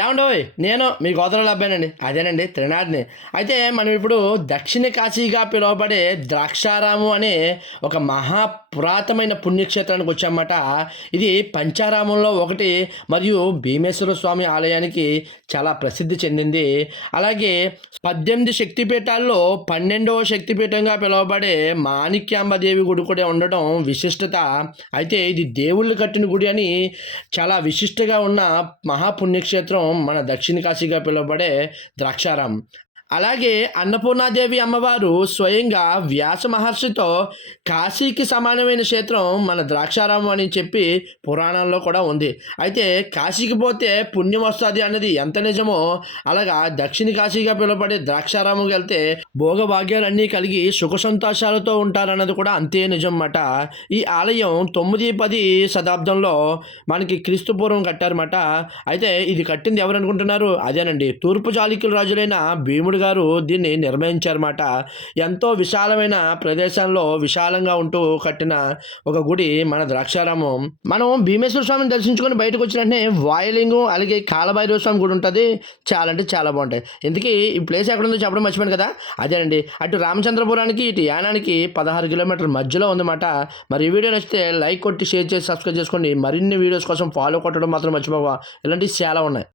ఏమండోయ్ నేను మీ గోదావరి అబ్బాయినండి. అదేనండి త్రినాథ్ని. అయితే మనం ఇప్పుడు దక్షిణ కాశీగా పిలువబడే ద్రాక్షారాము అనే ఒక మహా పురాతనమైన పుణ్యక్షేత్రానికి వచ్చామట ఇది పంచారామంలో ఒకటి మరియు భీమేశ్వర స్వామి ఆలయానికి చాలా ప్రసిద్ధి చెందింది. అలాగే పద్దెనిమిది శక్తిపీఠాల్లో పన్నెండవ శక్తిపీఠంగా పిలువబడే మాణిక్యాంబదేవి గుడి కూడా ఉండటం విశిష్టత. అయితే ఇది దేవుళ్ళు కట్టిన గుడి అని చాలా విశిష్టగా ఉన్న మహాపుణ్యక్షేత్రం. మన దక్షిణ కాశీగా పిలువబడే ద్రాక్షారాం అలాగే అన్నపూర్ణాదేవి అమ్మవారు స్వయంగా వ్యాస మహర్షితో కాశీకి సమానమైన క్షేత్రం మన ద్రాక్షారామం అని చెప్పి పురాణంలో కూడా ఉంది. అయితే కాశీకి పోతే పుణ్యం వస్తుంది అన్నది ఎంత నిజమో అలాగా దక్షిణ కాశీగా పిలువబడే ద్రాక్షారామంకి వెళ్తే భోగభాగ్యాలన్నీ కలిగి సుఖ సంతోషాలతో ఉంటారన్నది కూడా అంతే నిజం అన్నమాట ఈ ఆలయం తొమ్మిది పది శతాబ్దంలో మనకి క్రీస్తుపూర్వం కట్టారన్నమాట. అయితే ఇది కట్టింది ఎవరు అనుకుంటున్నారు? అదేనండి. తూర్పు చాళుక్యుల రాజులైన భీముడు గారు దీన్ని నిర్మించారన్నమాట ఎంతో విశాలమైన ప్రదేశంలో విశాలంగా ఉంటూ కట్టిన ఒక గుడి మన ద్రాక్షారామం. మనం భీమేశ్వర స్వామిని దర్శించుకొని బయటకు వచ్చిన వెంటనే అలాగే కాలభైరవ స్వామి గుడి ఉంటుంది. చాలా అంటే చాలా బాగుంటాయి. ఇందుకే ఈ ప్లేస్ ఎక్కడ ఉందో చెప్పడం మర్చిపోయాను కదా? అదేనండి అటు రామచంద్రపురానికి ఇటు యానానికి పదహారు కిలోమీటర్ల మధ్యలో ఉందన్నమాట. మరి ఈ వీడియో నచ్చితే లైక్ కొట్టి షేర్ చేసి సబ్స్క్రైబ్ చేసుకోండి. మరిన్ని వీడియోస్ కోసం ఫాలో కొట్టడం మాత్రం మర్చిపోవా. ఇలాంటివి చాలా ఉన్నాయి.